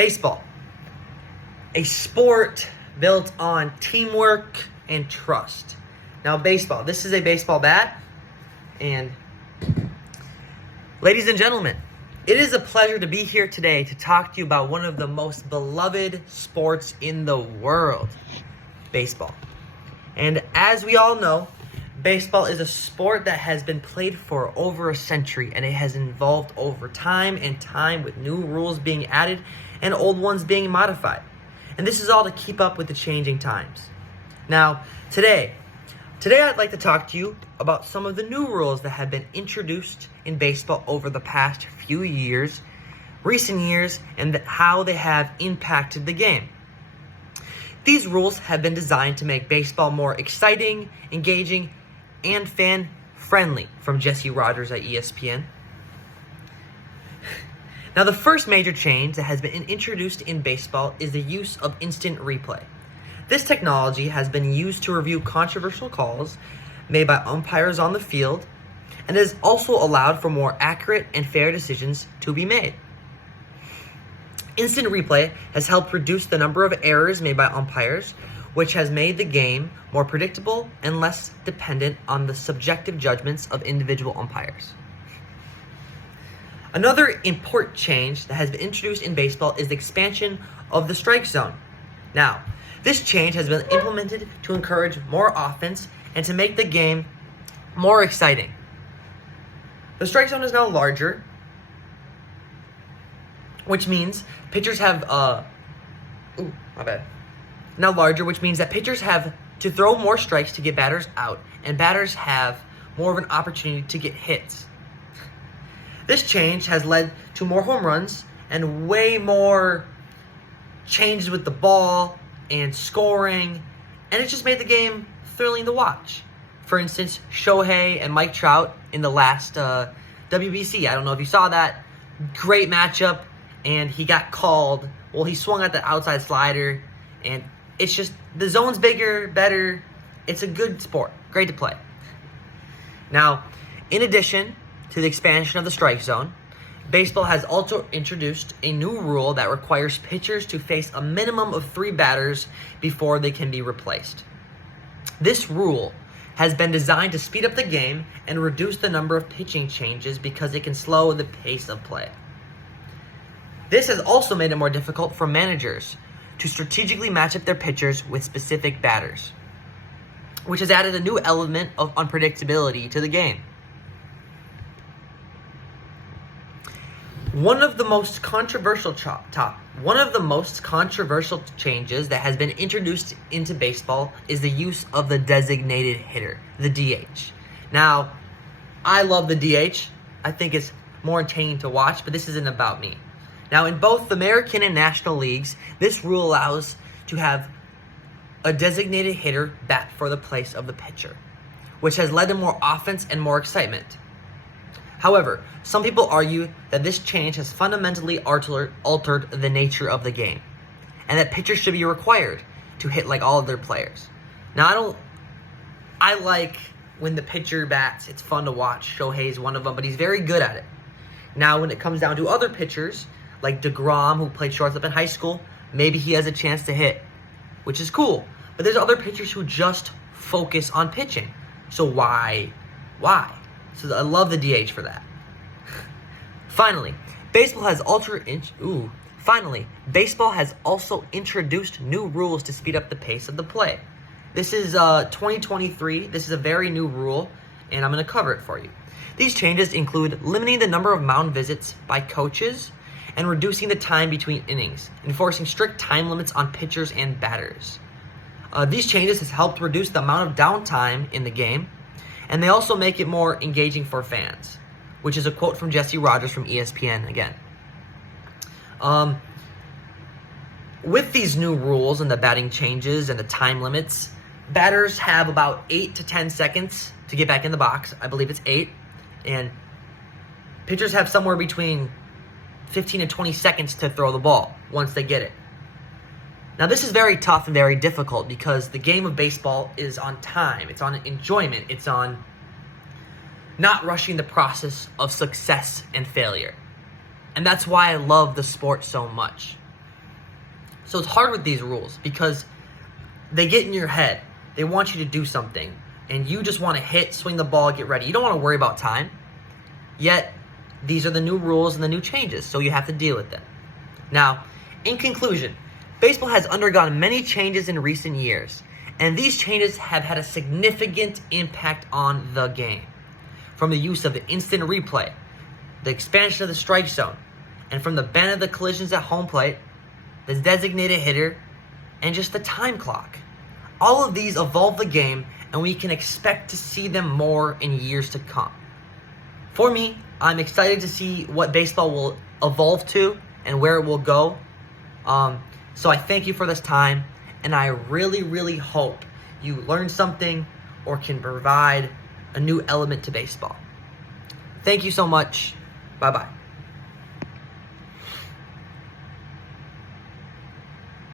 Baseball, a sport built on teamwork and trust. Now, baseball, this is a baseball bat, and ladies and gentlemen, it is a pleasure to be here today to talk to you about one of the most beloved sports in the world, baseball. And as we all know, baseball is a sport that has been played for over a century, and it has evolved over time and time with new rules being added and old ones being modified. And this is all to keep up with the changing times. Now, today I'd like to talk to you about some of the new rules that have been introduced in baseball over the past few years, recent years, and how they have impacted the game. These rules have been designed to make baseball more exciting, engaging, and fan-friendly, from Jesse Rogers at ESPN. Now, the first major change that has been introduced in baseball is the use of instant replay. This technology has been used to review controversial calls made by umpires on the field, and has also allowed for more accurate and fair decisions to be made. Instant replay has helped reduce the number of errors made by umpires, which has made the game more predictable and less dependent on the subjective judgments of individual umpires. Another important change that has been introduced in baseball is the expansion of the strike zone. Now, this change has been implemented to encourage more offense and to make the game more exciting. The strike zone is now larger, which means pitchers have now larger, which means that pitchers have to throw more strikes to get batters out, and batters have more of an opportunity to get hits. This change has led to more home runs and way more changes with the ball and scoring, and it just made the game thrilling to watch. For instance, Shohei and Mike Trout in the last WBC. I don't know if you saw that. Great matchup, and he got called. Well, he swung at the outside slider, and it's just, the zone's bigger, better. It's a good sport. Great to play. Now, in addition to the expansion of the strike zone, baseball has also introduced a new rule that requires pitchers to face a minimum of 3 batters before they can be replaced. This rule has been designed to speed up the game and reduce the number of pitching changes because it can slow the pace of play. This has also made it more difficult for managers to strategically match up their pitchers with specific batters, which has added a new element of unpredictability to the game. One of the most controversial changes that has been introduced into baseball is the use of the designated hitter, the DH. Now, I love the DH. I think it's more entertaining to watch, but this isn't about me. Now, in both the American and National Leagues, this rule allows to have a designated hitter bat for the place of the pitcher, which has led to more offense and more excitement. However, some people argue that this change has fundamentally altered the nature of the game, and that pitchers should be required to hit like all of their players. Now, I like when the pitcher bats. It's fun to watch. Shohei is one of them, but he's very good at it. Now, when it comes down to other pitchers, like DeGrom, who played shortstop in high school, maybe he has a chance to hit, which is cool. But there's other pitchers who just focus on pitching. So why? So I love the DH for that. Finally, baseball has also introduced new rules to speed up the pace of the play. This is 2023. This is a very new rule, and I'm going to cover it for you. These changes include limiting the number of mound visits by coaches and reducing the time between innings, enforcing strict time limits on pitchers and batters. These changes has helped reduce the amount of downtime in the game, and they also make it more engaging for fans, which is a quote from Jesse Rogers from ESPN again. With these new rules and the batting changes and the time limits, batters have about 8 to 10 seconds to get back in the box. I believe it's 8. And pitchers have somewhere between 15 and 20 seconds to throw the ball once they get it. Now, this is very tough and very difficult because the game of baseball is on time. It's on enjoyment. It's on not rushing the process of success and failure. And that's why I love the sport so much. So it's hard with these rules because they get in your head. They want you to do something, and you just want to hit, swing the ball, get ready. You don't want to worry about time. Yet, these are the new rules and the new changes, so you have to deal with them. Now, in conclusion, baseball has undergone many changes in recent years, and these changes have had a significant impact on the game. From the use of the instant replay, the expansion of the strike zone, and from the ban of the collisions at home plate, the designated hitter, and just the time clock. All of these evolve the game, and we can expect to see them more in years to come. For me, I'm excited to see what baseball will evolve to and where it will go. So I thank you for this time, and I really, really hope you learn something or can provide a new element to baseball. Thank you so much. Bye-bye.